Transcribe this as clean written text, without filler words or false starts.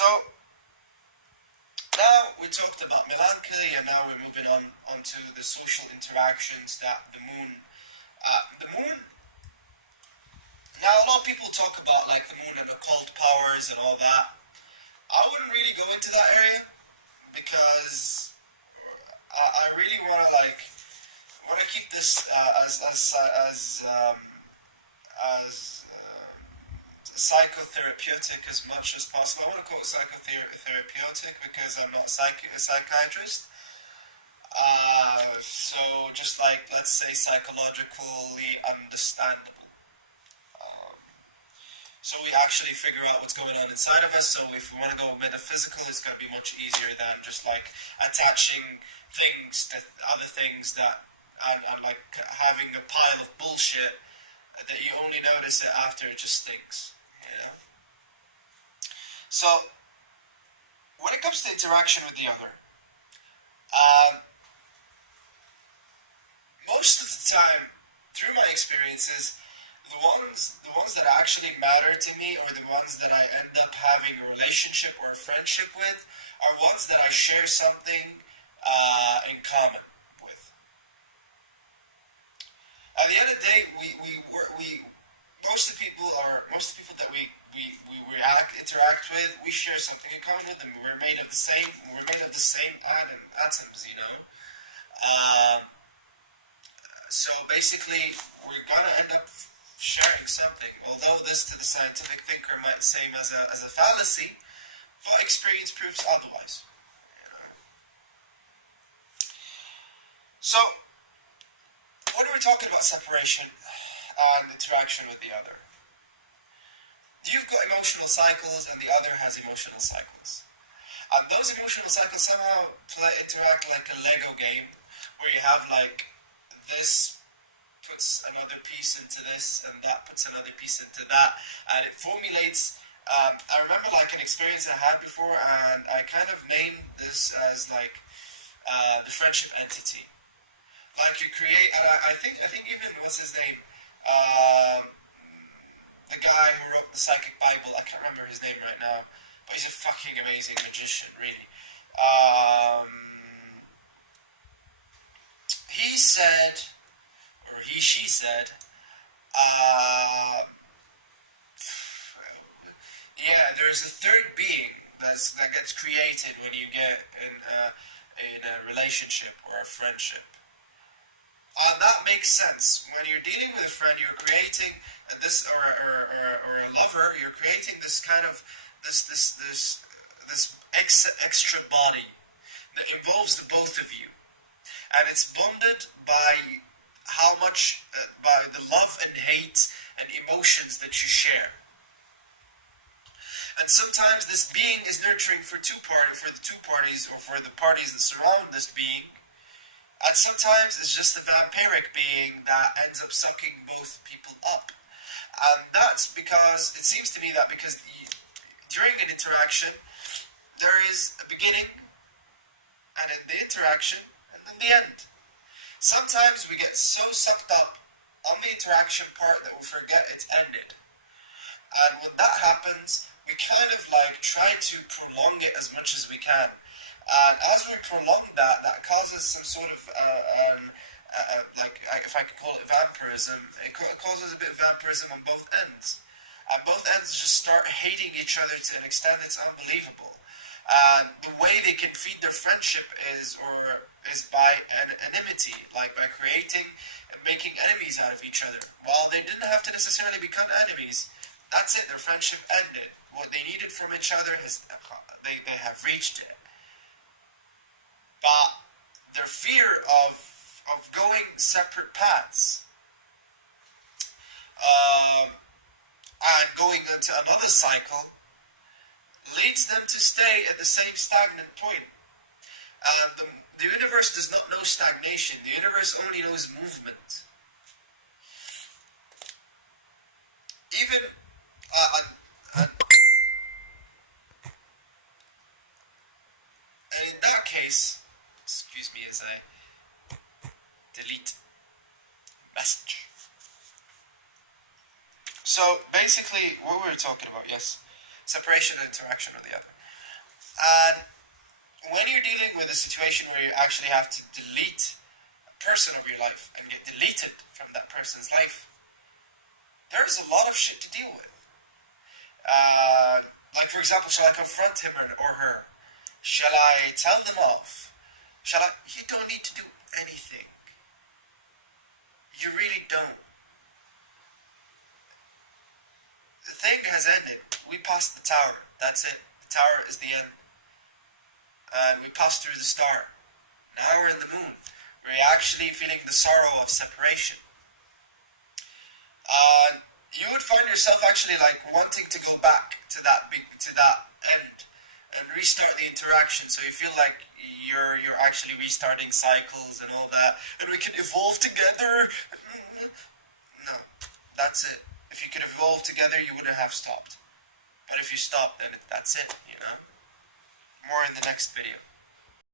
So now we talked about melancholy, and now we're moving on onto the social interactions that the moon. The moon. Now a lot of people talk about like the moon and occult powers and all that. I wouldn't really go into that area because I really want to keep this as psychotherapeutic as much as possible. I want to call it psychotherapeutic because I'm not a psychiatrist. So just like, let's say, psychologically understandable. Um, so we actually figure out what's going on inside of us. So if we want to go metaphysical, it's going to be much easier than just like attaching things to other things and like having a pile of bullshit that you only notice it after it just stinks. You know? So when it comes to interaction with the other, um, most of the time, through my experiences, the ones that actually matter to me, or the ones that I end up having a relationship or a friendship with, are ones that I share something in common with. At the end of the day, we most of the people that we interact with, we share something in common with them. We're made of the same atoms, you know. Um, so basically, we're gonna end up sharing something. Although this to the scientific thinker might seem as a fallacy, but experience proves otherwise. You know? So when we're talking about separation and interaction with the other, you've got emotional cycles and the other has emotional cycles. And those emotional cycles somehow interact like a Lego game, where you have like this puts another piece into this, and that puts another piece into that, and it formulates. I remember like an experience I had before, and I kind of named this as like the friendship entity. Like you create, and I think even what's his name, the guy who wrote the Psychic Bible. I can't remember his name right now, but he's a fucking amazing magician, really. He said, or she said, uh, yeah, there's a third being that gets created when you get in a relationship or a friendship. That makes sense. When you're dealing with a friend, you're creating this, or a lover. You're creating this kind of this extra body that involves the both of you, and it's bonded by how much by the love and hate and emotions that you share. And sometimes this being is nurturing for for the two parties, or for the parties that surround this being. And sometimes it's just a vampiric being that ends up sucking both people up. And that's because, it seems to me that because during an interaction, there is a beginning, and then the interaction, and then the end. Sometimes we get so sucked up on the interaction part that we forget it's ended. And when that happens, we kind of like try to prolong it as much as we can. And as we prolong that, that causes some sort of, like, if I could call it vampirism, it causes a bit of vampirism on both ends. And both ends just start hating each other to an extent that's unbelievable. And the way they can feed their friendship is by enmity, like by creating and making enemies out of each other. While they didn't have to necessarily become enemies, that's it, their friendship ended. What they needed from each other they have reached it. But their fear of going separate paths, and going into another cycle, leads them to stay at the same stagnant point. The universe does not know stagnation. The universe only knows movement. Even and in that case, excuse me as I delete message. So basically, what we were talking about, yes, separation and interaction with the other. And when you're dealing with a situation where you actually have to delete a person of your life and get deleted from that person's life, there's a lot of shit to deal with. Like, for example, shall I confront him or her? Shall I tell them off? Shall I? You don't need to do anything. You really don't. The thing has ended. We passed the tower. That's it. The tower is the end. And we passed through the star. Now we're in the moon. We're actually feeling the sorrow of separation. You would find yourself actually like wanting to go back to that end and restart the interaction. So you feel like you're actually restarting cycles and all that, and we can evolve together. No, that's it. If you could evolve together, you wouldn't have stopped. But if you stop, then that's it. More in the next video.